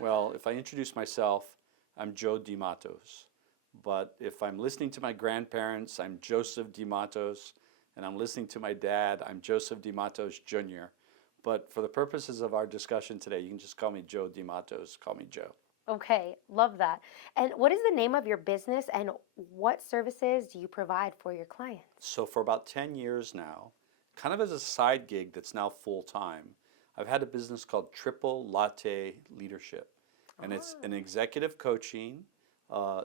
Well, if I introduce myself, I'm Joe DeMattos. But if I'm listening to my grandparents, I'm Joseph DeMattos. And I'm listening to my dad, I'm Joseph DeMattos Jr. But for the purposes of our discussion today, you can just call me Joe DeMattos. Call me Joe. Okay, love that. And what is the name of your business and what services do you provide for your clients? So for about 10 years now, kind of as a side gig that's now full time, I've had a business called Triple Latte Leadership. And it's an Ah, executive coaching,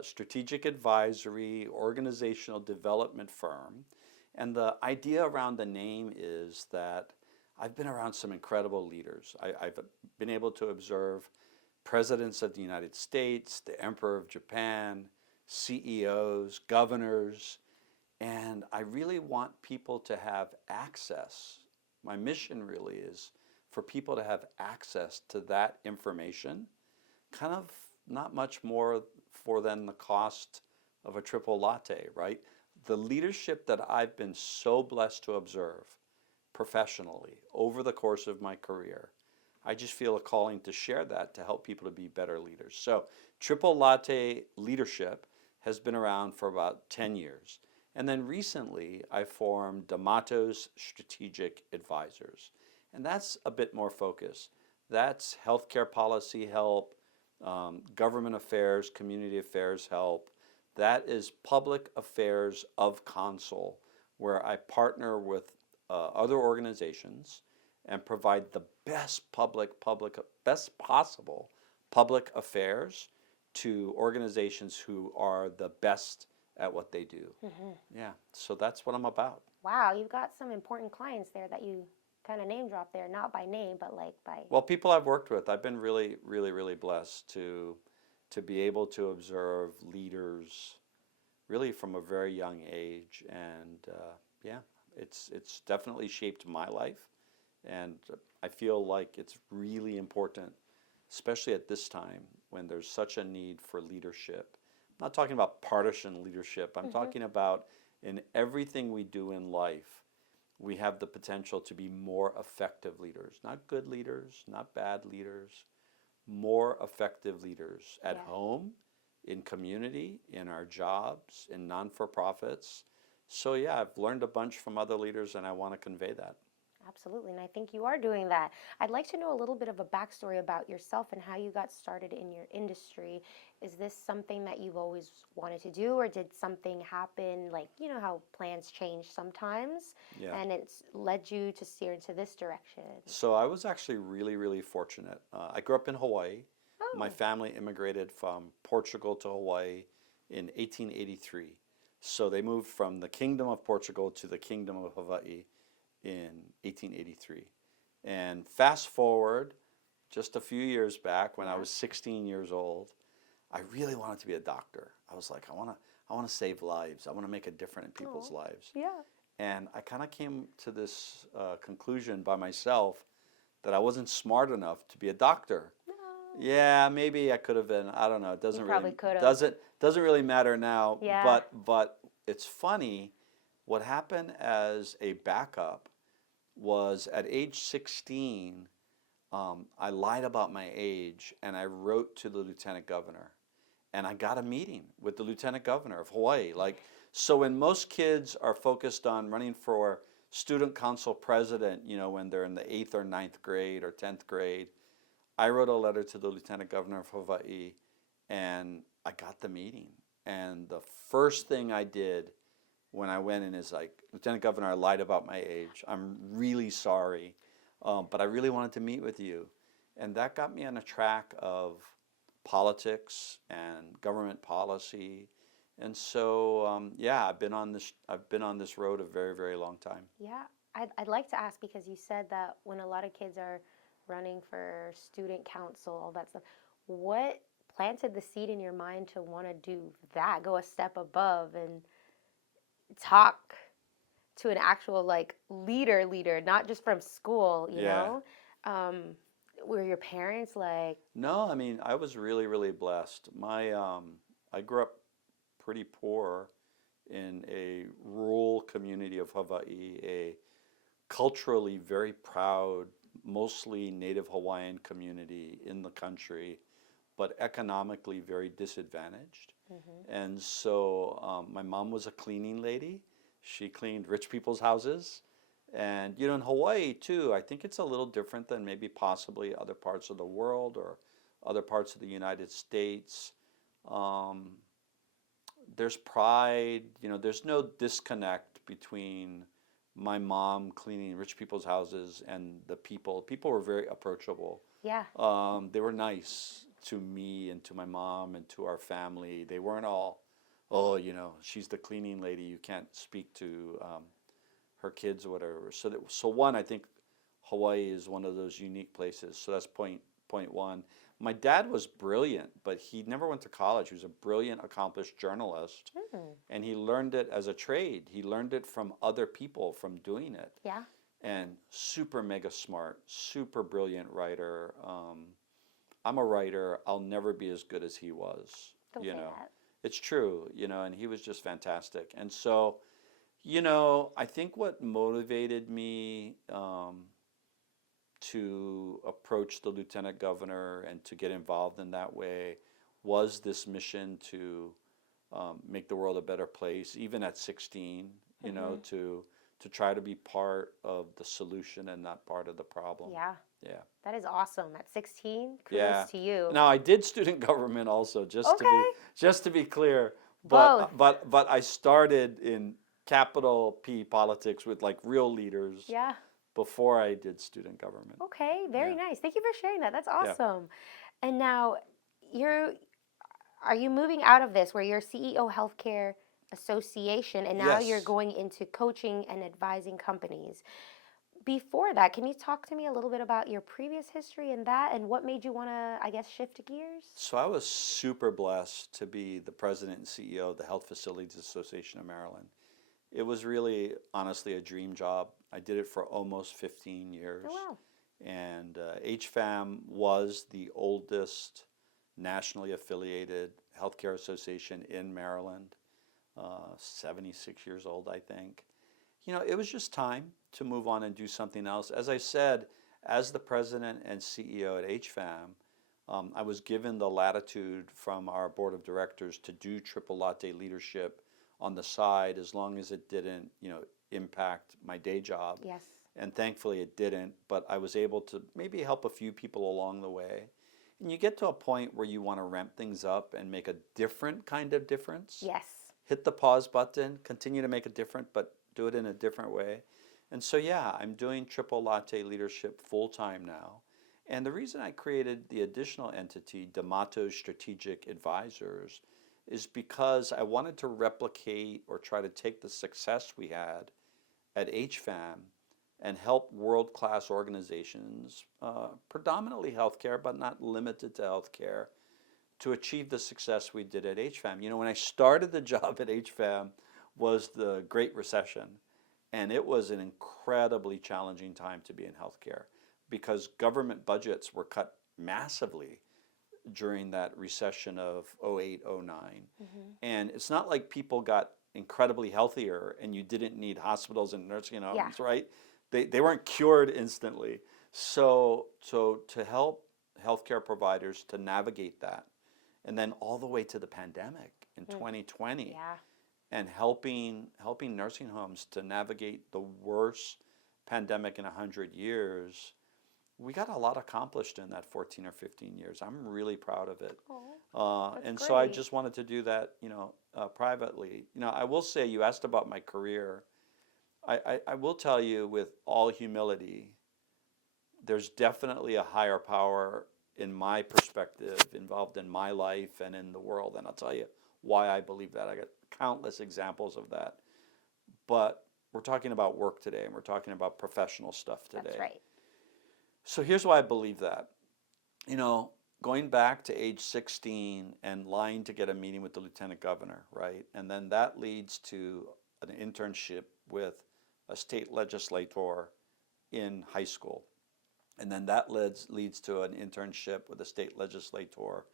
strategic advisory, organizational development firm. And the idea around the name is that I've been around some incredible leaders. I've been able to observe presidents of the United States, the Emperor of Japan, CEOs, governors, and I really want people to have access. My mission really is for people to have access to that information, kind of not much more for than the cost of a triple latte, right? The leadership that I've been so blessed to observe professionally over the course of my career, I just feel a calling to share that to help people to be better leaders. So, Triple Latte Leadership has been around for about 10 years. And then recently, I formed DeMattos Strategic Advisors. And that's a bit more focused. That's healthcare policy help, government affairs, community affairs help. That is public affairs of counsel, where I partner with other organizations and provide the best possible public affairs to organizations who are the best at what they do. Yeah, so that's what I'm about. wow, you've got some important clients there that you kind of name drop there, not by name, but like by. Well, people I've worked with, I've been really, really, really blessed to be able to observe leaders really from a very young age, and yeah, it's definitely shaped my life, and I feel like it's really important, especially at this time when there's such a need for leadership. I'm not talking about partisan leadership. I'm Hmm. talking about in everything we do in life, we have the potential to be more effective leaders, not good leaders, not bad leaders, more effective leaders at Yeah. home, in community, in our jobs, in non for profits. So, yeah, I've learned a bunch from other leaders and I want to convey that. Absolutely, and I think you are doing that. I'd like to know a little bit of a backstory about yourself and how you got started in your industry. Is this something that you've always wanted to do, or did something happen, like, you know how plans change sometimes, Yeah. and it's led you to steer into this direction? So, I was actually really, really fortunate. I grew up in Hawaii. My Oh, family immigrated from Portugal to Hawaii in 1883. So, they moved from the Kingdom of Portugal to the Kingdom of Hawaii in 1883. And fast forward just a few years back when I yeah. was 16 years old, I really wanted to be a doctor. I was like, I want to save lives. I want to make a difference in people's Oh, lives. yeah. And I kind of came to this conclusion by myself that I wasn't smart enough to be a doctor. No. Yeah, maybe I could have been. I don't know. It You doesn't really probably could have. doesn't really matter now. Yeah. But it's funny. What happened as a backup was at age 16, I lied about my age and I wrote to the lieutenant governor. And I got a meeting with the lieutenant governor of Hawaii. Like, so when most kids are focused on running for student council president, you know, when they're in the eighth or ninth grade or 10th grade, I wrote a letter to the lieutenant governor of Hawaii and I got the meeting. And the first thing I did when I went in is like, Lieutenant Governor, I lied about my age. I'm really sorry, but I really wanted to meet with you. And that got me on a track of politics and government policy. And so, yeah, I've been on this road a very, very long time. Yeah, I'd like to ask because you said that when a lot of kids are running for student council, all that stuff, what planted the seed in your mind to want to do that, go a step above and talk to an actual like leader, not just from school, you Yeah. know? Um, were your parents like, No, I mean, I was really, really blessed. I grew up pretty poor in a rural community of Hawaii, a culturally very proud, mostly Native Hawaiian community in the country. but economically very disadvantaged. Mm-hmm. And so my mom was a cleaning lady. She cleaned rich people's houses. And, in Hawaii too, I think it's a little different than maybe possibly other parts of the world or other parts of the United States. Um, there's pride, there's no disconnect between my mom cleaning rich people's houses and the people. People were very approachable. Yeah. They were nice to me and to my mom and to our family. They weren't all, oh, she's the cleaning lady. You can't speak to her kids or whatever. So one, I think Hawaii is one of those unique places. So that's point one. My dad was brilliant, but he never went to college. He was a brilliant, accomplished journalist, and he learned it as a trade. He learned it from other people, from doing it. Yeah. And super mega smart, super brilliant writer. I'm a writer. I'll never be as good as he was. Don't say that. It's true, and he was just fantastic. And so, I think what motivated me to approach the lieutenant governor and to get involved in that way was this mission to make the world a better place, even at 16, to try to be part of the solution and not part of the problem. Yeah. Yeah. That is awesome. At 16, Yeah. kudos to you. Now I did student government also, just to be clear. Both. But I started in capital P politics with like real leaders. Yeah. Before I did student government. Okay, very nice. Thank you for sharing that. That's Yeah. awesome. And now are you moving out of this where you're CEO Healthcare Association and now you're Yes. going into coaching and advising companies? Before that, can you talk to me a little bit about your previous history and that and what made you want to, I guess, shift gears? So I was super blessed to be the president and CEO of the Health Facilities Association of Maryland. It was really, honestly, a dream job. I did it for almost 15 years. Oh, wow. And HFAM was the oldest nationally affiliated healthcare association in Maryland, 76 years old, I think. It was just time to move on and do something else. As I said, as the president and CEO at HFAM, I was given the latitude from our board of directors to do Triple Latte Leadership on the side as long as it didn't, impact my day job. Yes. And thankfully it didn't, but I was able to maybe help a few people along the way. And you get to a point where you want to ramp things up and make a different kind of difference. Yes. Hit the pause button, continue to make a difference, but do it in a different way. And so, yeah, I'm doing Triple Latte Leadership full time now. And the reason I created the additional entity, DeMattos Strategic Advisors, is because I wanted to replicate or try to take the success we had at HFAM and help world-class organizations, predominantly healthcare, but not limited to healthcare, to achieve the success we did at HFAM. When I started the job at HFAM was the Great Recession, and it was an incredibly challenging time to be in healthcare because government budgets were cut massively during that recession of 08, 09. And it's not like people got incredibly healthier and you didn't need hospitals and nursing homes, right? They weren't cured instantly. So to help healthcare providers to navigate that, and then all the way to the pandemic in 2020, Yeah. and helping nursing homes to navigate the worst pandemic in 100 years, we got a lot accomplished in that 14 or 15 years. I'm really proud of it. And so I great. just wanted to do that, privately. I will say, you asked about my career. I will tell you with all humility, there's definitely a higher power in my perspective involved in my life and in the world. And I'll tell you why I believe that. I got countless examples of that. But we're talking about work today and we're talking about professional stuff today. That's right. So here's why I believe that. Going back to age 16 and lying to get a meeting with the lieutenant governor, right? And then that leads to an internship with a state legislator in high school. And then that leads to an internship with a state legislator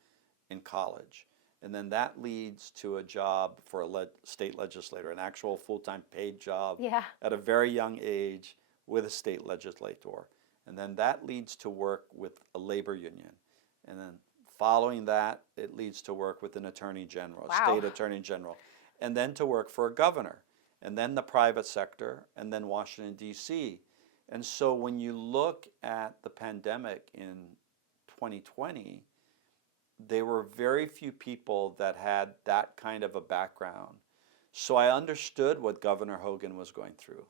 in college. And then that leads to a job for a state legislator, an actual full-time paid job Yeah. at a very young age with a state legislator. And then that leads to work with a labor union. And then Following that, it leads to work with an attorney general, a Wow. state attorney general, and then to work for a governor, and then the private sector, and then Washington, D.C. And so when you look at the pandemic in 2020, there were very few people that had that kind of a background. So I understood what Governor Hogan was going through.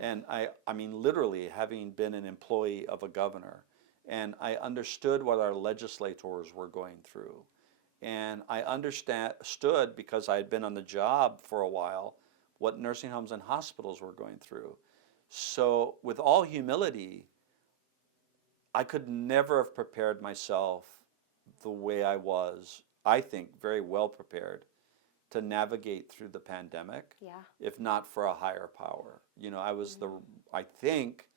And I mean, literally having been an employee of a governor, and I understood what our legislators were going through. And I understood, because I had been on the job for a while, what nursing homes and hospitals were going through. So with all humility, I could never have prepared myself the way I was, I think, very well prepared to navigate through the pandemic, if not for a higher power. You know, I was I think,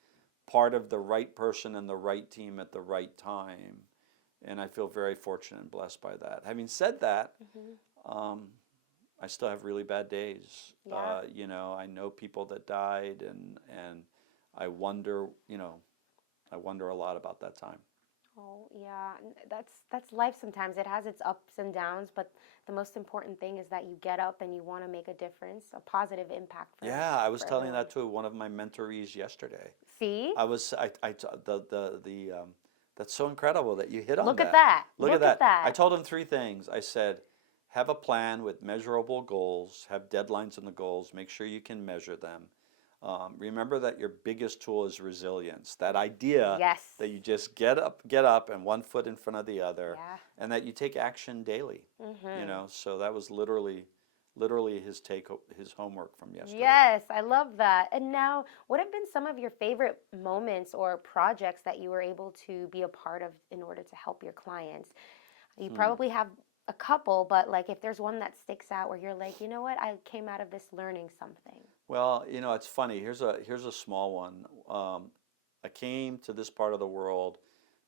part of the right person and the right team at the right time. And I feel very fortunate and blessed by that. Having said that, I still have really bad days. You know, I know people that died, and I wonder, you know, I wonder a lot about that time. Oh, yeah. That's life sometimes. It has its ups and downs, but the most important thing is that you get up and you want to make a difference, a positive impact for Yeah, I was for telling everyone. that to one of my mentorees yesterday. See? That's so incredible that you hit on Look that. at that. Look at Look at that. I that. told him 3 things. I said, have a plan with measurable goals, have deadlines in the goals, make sure you can measure them. Remember that your biggest tool is resilience. That idea Yes. that you just get up and one foot in front of the other, Yeah. and that you take action daily. You know, so that was literally his homework from yesterday. Yes, I love that. And now, what have been some of your favorite moments or projects that you were able to be a part of in order to help your clients? You probably have a couple, but like if there's one that sticks out where you're like, you know what, I came out of this learning something. Well, you know, it's funny. Here's a small one. I came to this part of the world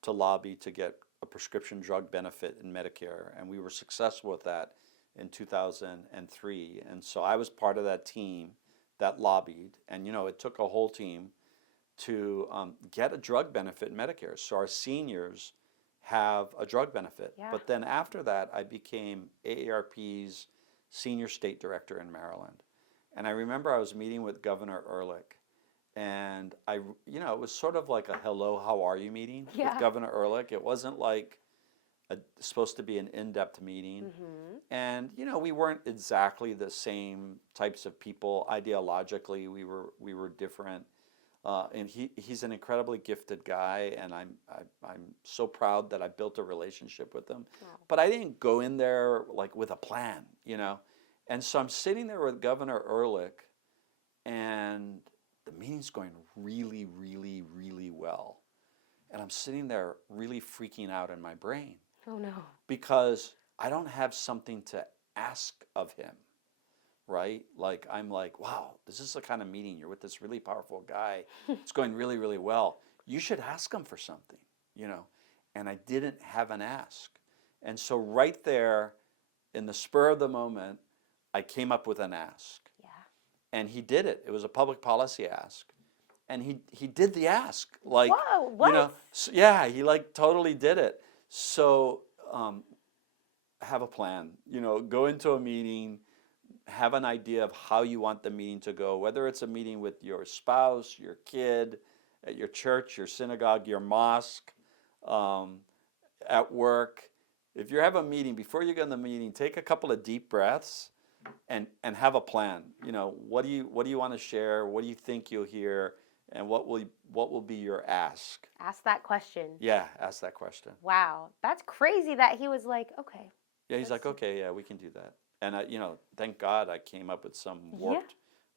to lobby to get a prescription drug benefit in Medicare, and we were successful with that in 2003. And so I was part of that team that lobbied, and you know, it took a whole team to get a drug benefit in Medicare. So our seniors have a drug benefit. Yeah. But then after that, I became AARP's senior state director in Maryland. And I remember I was meeting with Governor Ehrlich, and you know, it was sort of like a hello, how are you meeting with Governor Ehrlich. It wasn't like supposed to be an in-depth meeting. And you know, we weren't exactly the same types of people ideologically. We were different. And he's an incredibly gifted guy, and I'm so proud that I built a relationship with him. But I didn't go in there like with a plan, you know. And so I'm sitting there with Governor Ehrlich, and the meeting's going really, really, really well. And I'm sitting there really freaking out in my brain. Oh no. Because I don't have something to ask of him. Right? Like, I'm like, wow, this is the kind of meeting. You're with this really powerful guy. It's going really, really well. You should ask him for something, you know? And I didn't have an ask. And so right there, in the spur of the moment, I came up with an ask. Yeah. And he did it. It was a public policy ask. And he did the ask. Like, whoa, what? You know, so, yeah, he like totally did it. So have a plan. You know, go into a meeting, have an idea of how you want the meeting to go, whether it's a meeting with your spouse, your kid, at your church, your synagogue, your mosque, at work. If you have a meeting, before you get in the meeting, take a couple of deep breaths and have a plan. You know, what do you want to share? What do you think you'll hear? And what will be your ask? Ask that question. Yeah, ask that question. Wow, that's crazy that he was like, okay. Yeah, he's like, okay, yeah, we can do that. And you know, thank God I came up with some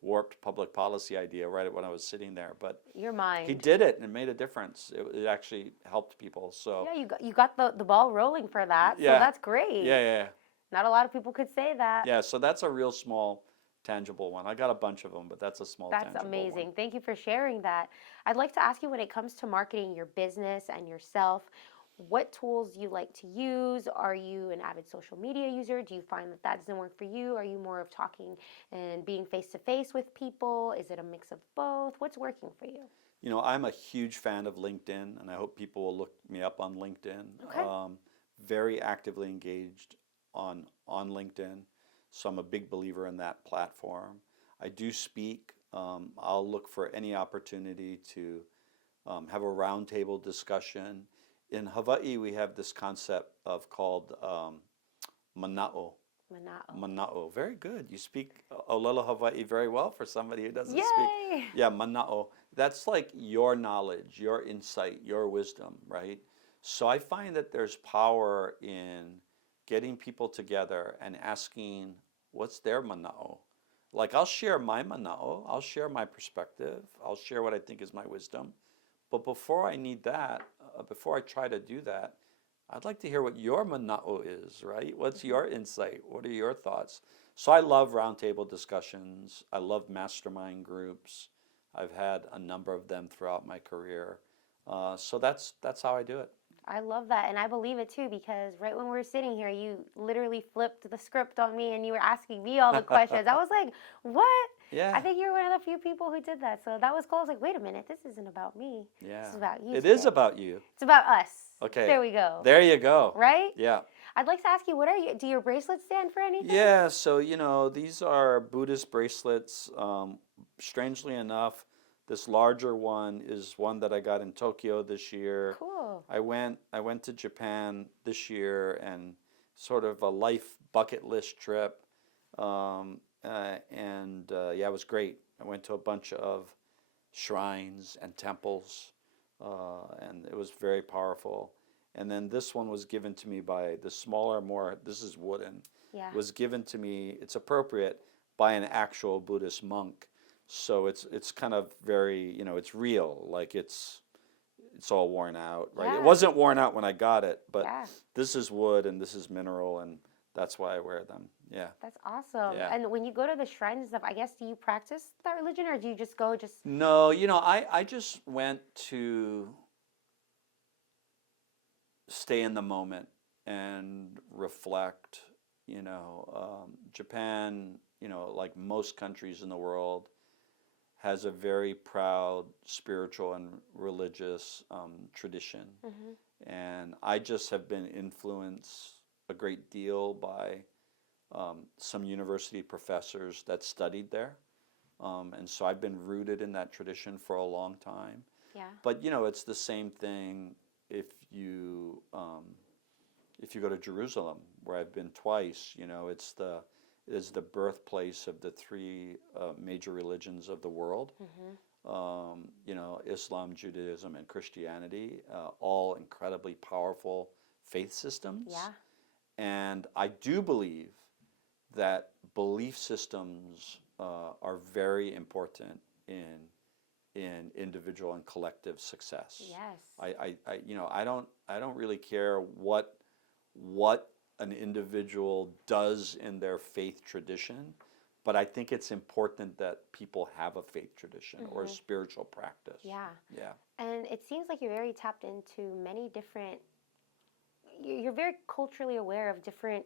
warped public policy idea right when I was sitting there. But your mind. He did it, and it made a difference. It actually helped people. So yeah, you got the ball rolling for that. Yeah. So that's great. Yeah. Not a lot of people could say that. Yeah, so that's a real small, tangible one. I got a bunch of them, but that's a small, That's tangible amazing. one. Thank you for sharing that. I'd like to ask you, when it comes to marketing your business and yourself, what tools do you like to use? Are you an avid social media user? Do you find that doesn't work for you? Are you more of talking and being face-to-face with people? Is it a mix of both? What's working for you? You know, I'm a huge fan of LinkedIn, and I hope people will look me up on LinkedIn. Okay. very actively engaged on LinkedIn, so I'm a big believer in that platform. I do speak. I'll look for any opportunity to have a roundtable discussion. In Hawaii, we have this concept of called mana'o. Mana'o. Mana'o. Very good. You speak Olelo Hawaii very well for somebody who doesn't speak. Yay! Yeah, mana'o. That's like your knowledge, your insight, your wisdom, right? So I find that there's power in getting people together and asking, what's their mana'o? Like, I'll share my mana'o, I'll share my perspective, I'll share what I think is my wisdom. But before I need that, before I try to do that, I'd like to hear what your mana'o is, right? What's your insight? What are your thoughts? So I love roundtable discussions. I love mastermind groups. I've had a number of them throughout my career. So that's how I do it. I love that, and I believe it too, because right when we were sitting here, you literally flipped the script on me and you were asking me all the questions. I was like, what? Yeah. I think you're one of the few people who did that. So that was cool. I was like, wait a minute, this isn't about me. Yeah. This is about you. It today. is about you. It's about us. Okay. There we go. There you go. Right? Yeah. I'd like to ask you, do your bracelets stand for anything? Yeah, so these are Buddhist bracelets. Strangely enough, this larger one is one that I got in Tokyo this year. Cool. I went to Japan this year, and sort of a life bucket list trip. Yeah, it was great. I went to a bunch of shrines and temples, and it was very powerful. And then this one was given to me by the smaller, this is wooden. Yeah. Was given to me, it's appropriate, by an actual Buddhist monk. So it's kind of very, it's real, like it's all worn out, right? Yeah. It wasn't worn out when I got it, but Yeah. this is wood and this is mineral, and that's why I wear them. Yeah. That's awesome. Yeah. And when you go to the shrines and stuff, I guess, do you practice that religion, or do you just go No, I just went to stay in the moment and reflect. Japan, like most countries in the world, has a very proud spiritual and religious tradition. Mm-hmm. And I just have been influenced a great deal by some university professors that studied there. And so I've been rooted in that tradition for a long time. Yeah. But, it's the same thing if you go to Jerusalem, where I've been twice. It is the birthplace of the three major religions of the world. Mm-hmm. Islam, Judaism, and Christianity, all incredibly powerful faith systems. Yeah. And I do believe that belief systems are very important in individual and collective success. Yes. I don't really care what an individual does in their faith tradition, but I think it's important that people have a faith tradition or a spiritual practice. Yeah. Yeah. And it seems like you're very tapped into many different, you're very culturally aware of different,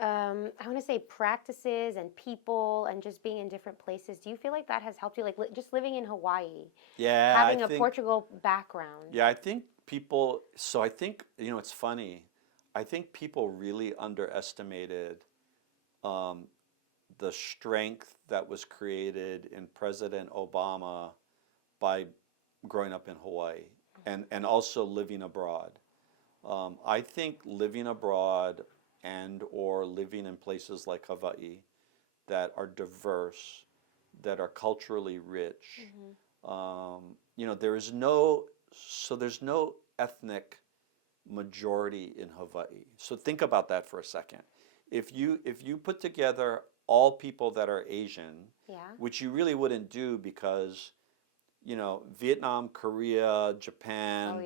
I want to say, practices and people, and just being in different places. Do you feel like that has helped you, like just living in Hawaii? Yeah. Having a Portugal background. Yeah, I think people, it's funny. I think people really underestimated the strength that was created in President Obama by growing up in Hawaii and also living abroad. I think living abroad and or living in places like Hawaii that are diverse, that are culturally rich, there's no ethnic majority in Hawaii. So think about that for a second. If you put together all people that are Asian, which you really wouldn't do because, Vietnam, Korea, Japan,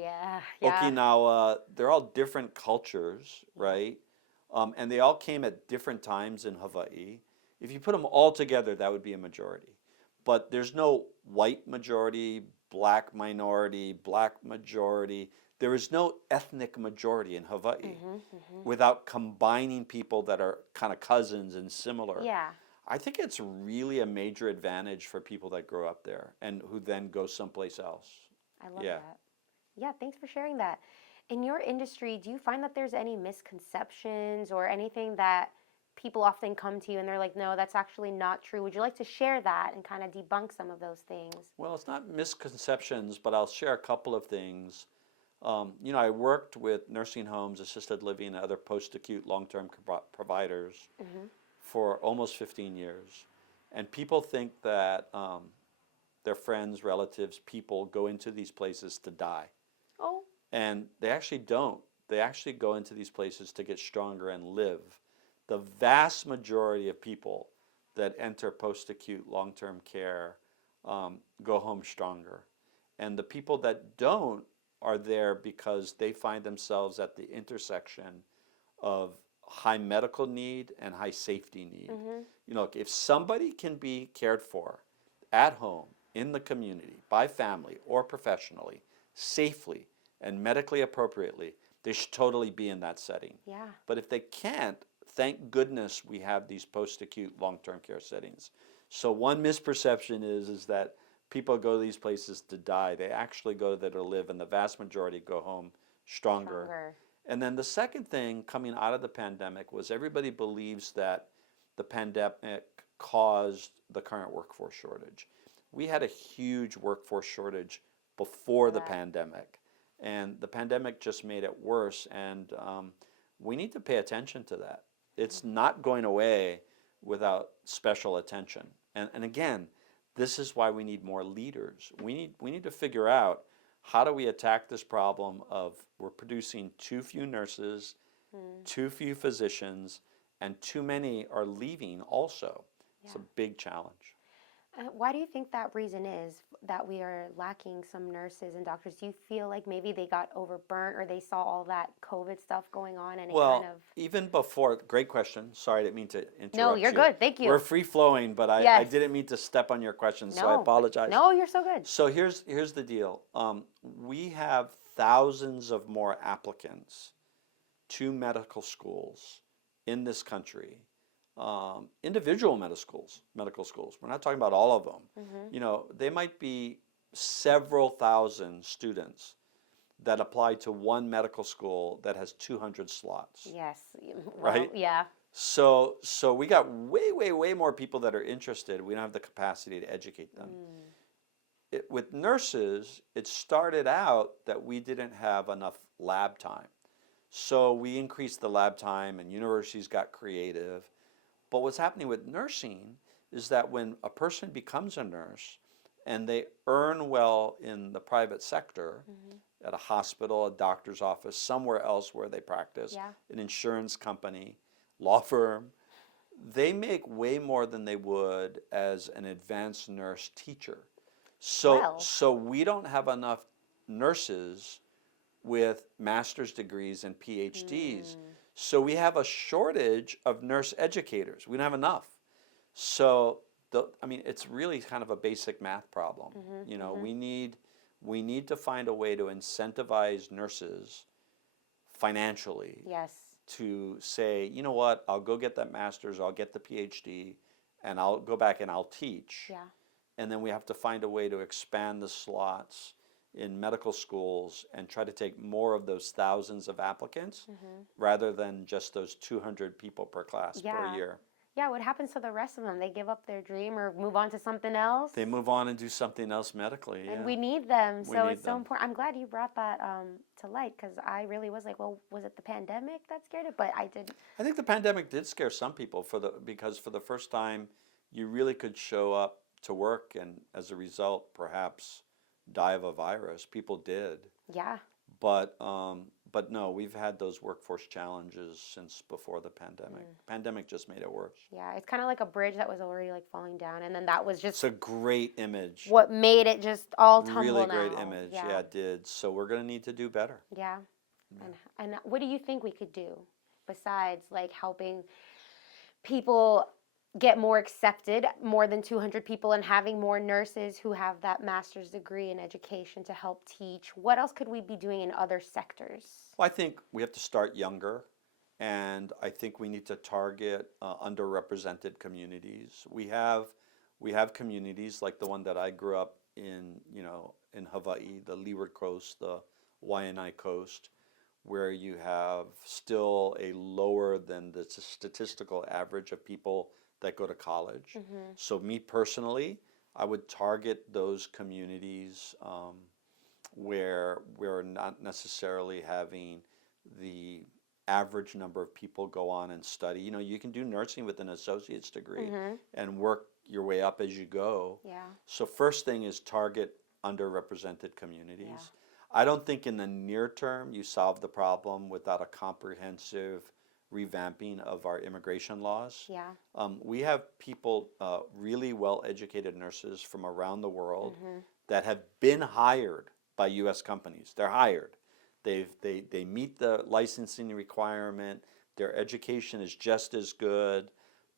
Okinawa, they're all different cultures, right? And they all came at different times in Hawaii. If you put them all together, that would be a majority. But there's no white majority, black minority, black majority. There is no ethnic majority in Hawaii without combining people that are kind of cousins and similar. Yeah. I think it's really a major advantage for people that grow up there and who then go someplace else. I love that. Yeah, thanks for sharing that. In your industry, do you find that there's any misconceptions or anything that people often come to you and they're like, no, that's actually not true? Would you like to share that and kind of debunk some of those things? Well, it's not misconceptions, but I'll share a couple of things. I worked with nursing homes, assisted living, and other post-acute long-term providers Hmm. for almost 15 years. And people think that their friends, relatives, people go into these places to die. Oh, And they actually don't. They actually go into these places to get stronger and live. The vast majority of people that enter post-acute long-term care go home stronger. And the people that don't are there because they find themselves at the intersection of high medical need and high safety need. hmm, If somebody can be cared for at home, in the community, by family or professionally, safely and medically appropriately, they should totally be in that setting. yeah. But if they can't, thank goodness we have these post-acute long-term care settings. So one misperception is that people go to these places to die. They actually go there to live, and the vast majority go home stronger. Stronger. And then the second thing coming out of the pandemic was everybody believes that the pandemic caused the current workforce shortage. We had a huge workforce shortage before the Correct. pandemic, and the pandemic just made it worse. And we need to pay attention to that. It's not going away without special attention. And again, this is why we need more leaders. We need to figure out how do we attack this problem of we're producing too few nurses, Mm, too few physicians, and too many are leaving also. It's yeah. a big challenge. Why do you think that reason is that we are lacking some nurses and doctors? Do you feel like maybe they got overburnt or they saw all that COVID stuff going on and it kind Well, of. even before, great question. Sorry, I didn't mean to No, interrupt you're you. good. Thank you. We're free flowing, but I Yes. didn't mean to step on your question, so I No. apologize. No, you're so good. So here's the deal. We have thousands of more applicants to medical schools in this country, individual medical schools. We're not talking about all of them. Hmm. They might be several thousand students that apply to one medical school that has 200 slots, Yes. Well, right? yeah. So we got way more people that are interested. We don't have the capacity to educate them. With nurses, it started out that we didn't have enough lab time. So we increased the lab time and universities got creative. But what's happening with nursing is that when a person becomes a nurse and they earn well in the private sector, Hmm. at a hospital, a doctor's office, somewhere else where they practice, Yeah. an insurance company, law firm, they make way more than they would as an advanced nurse teacher. Well. So we don't have enough nurses with master's degrees and PhDs. Mm, So we have a shortage of nurse educators. We don't have enough. So it's really kind of a basic math problem. hmm. We need to find a way to incentivize nurses financially Yes. to say, you know what, I'll go get that master's, I'll get the PhD, and I'll go back and I'll teach. Yeah. And then we have to find a way to expand the slots in medical schools and try to take more of those thousands of applicants rather than just those 200 people per class per Yeah. year. Yeah. What happens to the rest of them? They give up their dream or move on to something else. They move on and do something else medically. And Yeah. we need them, We so need it's so them. important. I'm glad you brought that to light because I really was like, well, was it the pandemic that scared it? But I did. I think the pandemic did scare some people because for the first time you really could show up to work and as a result perhaps die of a virus. People did. Yeah. But no, we've had those workforce challenges since before the pandemic. Pandemic just made it worse. Yeah. It's kind of like a bridge that was already like falling down, and then that was It's just a great image. what made it just all tumble Really now. great image. Yeah, it did. So we're going to need to do better. Yeah. And what do you think we could do besides like helping people get more accepted, more than 200 people, and having more nurses who have that master's degree in education to help teach? What else could we be doing in other sectors? Well, I think we have to start younger, and I think we need to target underrepresented communities. We have communities like the one that I grew up in, in Hawaii, the Leeward Coast, the Waianae Coast, where you have still a lower than the statistical average of people that go to college. So me personally, I would target those communities where we're not necessarily having the average number of people go on and study. You know, you can do nursing with an associate's degree and work your way up as you go. Yeah. So first thing is target underrepresented communities. Yeah. I don't think in the near term you solve the problem without a comprehensive revamping of our immigration laws. Yeah. We have people, really well-educated nurses from around the world that have been hired by U.S. companies. They're hired. They meet the licensing requirement. Their education is just as good,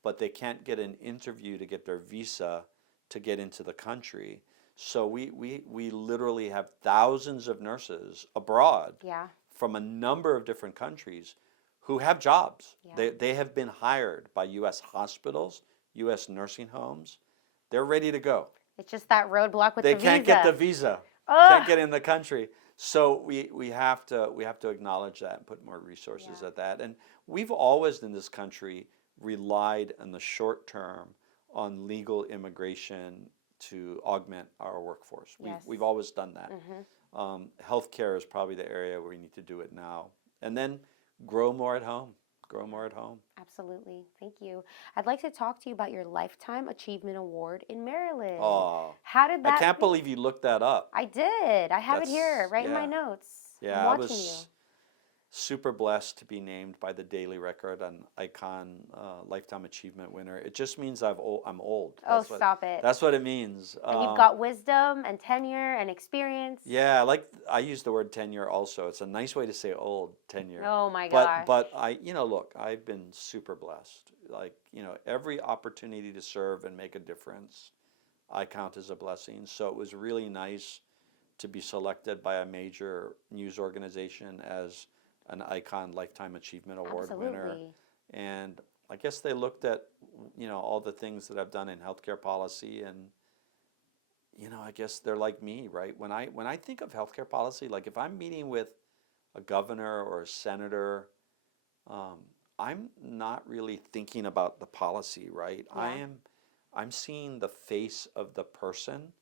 but they can't get an interview to get their visa to get into the country. So we literally have thousands of nurses abroad Yeah. from a number of different countries who have jobs. Yeah. They have been hired by U.S. hospitals, U.S. nursing homes. They're ready to go. It's just that roadblock with They the can't visa. get the visa. Ugh. Can't get in the country. So we have to acknowledge that and put more resources Yeah. at that. And we've always in this country relied in the short term on legal immigration to augment our workforce. Yes. We've always done that. Healthcare is probably the area where we need to do it now. And then grow more at home. Grow more at home. Absolutely. Thank you. I'd like to talk to you about your Lifetime Achievement Award in Maryland. Oh, How did that I can't believe you looked that up. I did. I have it here, That's- right in my yeah. notes. Yeah, I'm I watching was super blessed to be named by the Daily Record an Icon Lifetime Achievement winner. It just means I'm old. Oh, That's what, stop it. That's what it means. And you've got wisdom and tenure and experience. Yeah, I use the word tenure also. It's a nice way to say old, tenure. Oh my gosh. But look, I've been super blessed. Like, every opportunity to serve and make a difference, I count as a blessing. So it was really nice to be selected by a major news organization as an Icon Lifetime Achievement Award winner. Absolutely. And I guess they looked at, all the things that I've done in healthcare policy, and, I guess they're like me, right? When I think of healthcare policy, like if I'm meeting with a governor or a senator, I'm not really thinking about the policy, right? Yeah. I'm seeing the face of the person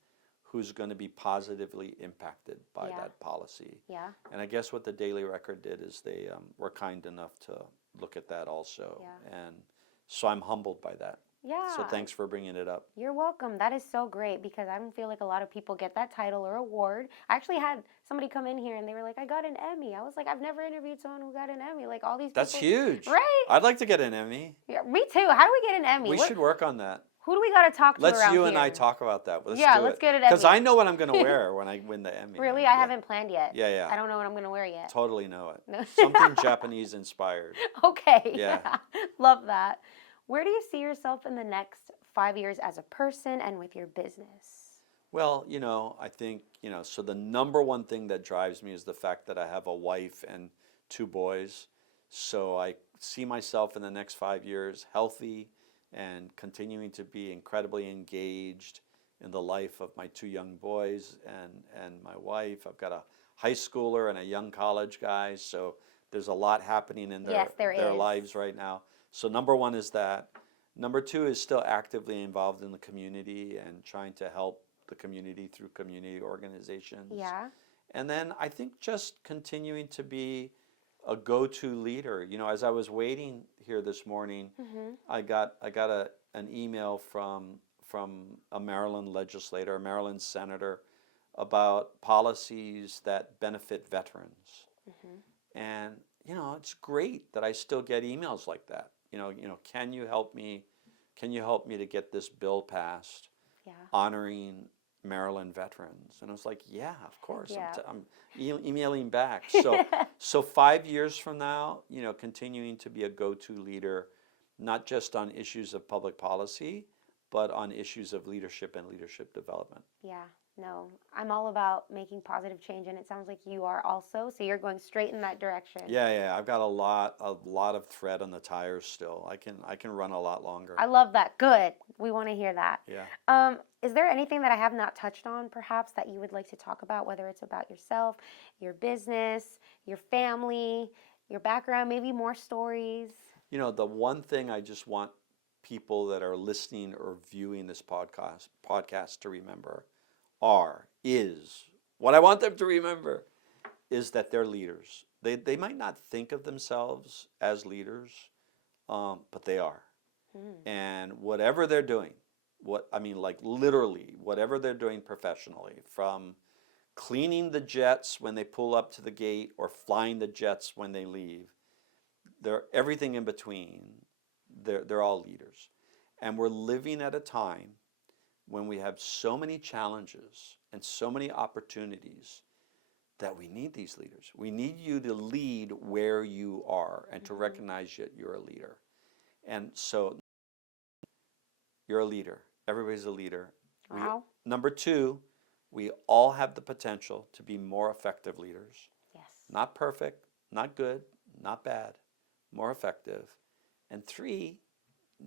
who's going to be positively impacted by Yeah. that policy. Yeah. And I guess what the Daily Record did is they were kind enough to look at that also. Yeah. And so I'm humbled by that. Yeah. So thanks for bringing it up. You're welcome. That is so great because I don't feel like a lot of people get that title or award. I actually had somebody come in here and they were like, I got an Emmy. I was like, I've never interviewed someone who got an Emmy. Like all these That's people. huge. Right? I'd like to get an Emmy. Yeah, me too. How do we get an Emmy? We should work on that. Who do we got to talk to Let's around you and I here? talk about that. Let's Yeah, do let's it. get an Because Emmy. I know what I'm going to wear when I win the Emmy. Really? Yeah. I haven't planned yet. Yeah. I don't know what I'm going to wear yet. Totally know it. No. Something Japanese inspired. Okay. Yeah. Love that. Where do you see yourself in the next 5 years as a person and with your business? Well, I think, so the number one thing that drives me is the fact that I have a wife and 2 boys. So I see myself in the next 5 years healthy and continuing to be incredibly engaged in the life of my 2 young boys and my wife. I've got a high schooler and a young college guy, so there's a lot happening in Yes, there their is. lives right now. So number 1 is that. Number 2 is still actively involved in the community and trying to help the community through community organizations. Yeah. And then I think just continuing to be a go-to leader. As I was waiting here this morning, I got an email from a Maryland legislator, a Maryland senator, about policies that benefit veterans. And it's great that I still get emails like that. Can you help me? Can you help me to get this bill passed, Yeah. honoring Maryland veterans? And I was like, yeah, of course. Yeah. I'm emailing back. So 5 years from now, continuing to be a go-to leader, not just on issues of public policy, but on issues of leadership and leadership development. Yeah, no, I'm all about making positive change, and it sounds like you are also. So you're going straight in that direction. Yeah, I've got a lot of thread on the tires still. I can run a lot longer. I love that. Good. We want to hear that. Yeah. Is there anything that I have not touched on, perhaps, that you would like to talk about, whether it's about yourself, your business, your family, your background, maybe more stories? You know, the one thing I just want people that are listening or viewing this podcast to remember is what I want them to remember is that they're leaders. They might not think of themselves as leaders, but they are. And whatever they're doing, like literally, whatever they're doing professionally, from cleaning the jets when they pull up to the gate or flying the jets when they leave, they're everything in between. They're all leaders. And we're living at a time when we have so many challenges and so many opportunities that we need these leaders. We need you to lead where you are and to recognize that you're a leader. And so you're a leader. Everybody's a leader. Wow. Number two, we all have the potential to be more effective leaders. Yes. Not perfect, not good, not bad, more effective. And three,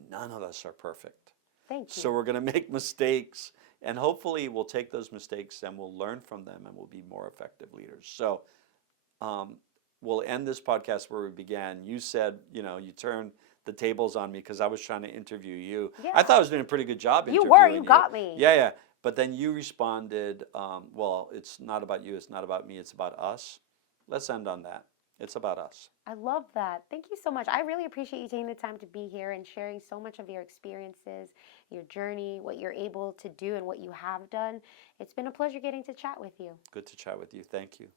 none of us are perfect. Thank you. So we're going to make mistakes, and hopefully we'll take those mistakes and we'll learn from them and we'll be more effective leaders. So we'll end this podcast where we began. You said, you turned the tables on me because I was trying to interview you. Yeah. I thought I was doing a pretty good job interviewing you. You got me. Yeah. But then you responded, well, it's not about you, it's not about me, it's about us. Let's end on that. It's about us. I love that. Thank you so much. I really appreciate you taking the time to be here and sharing so much of your experiences, your journey, what you're able to do, and what you have done. It's been a pleasure getting to chat with you. Good to chat with you. Thank you.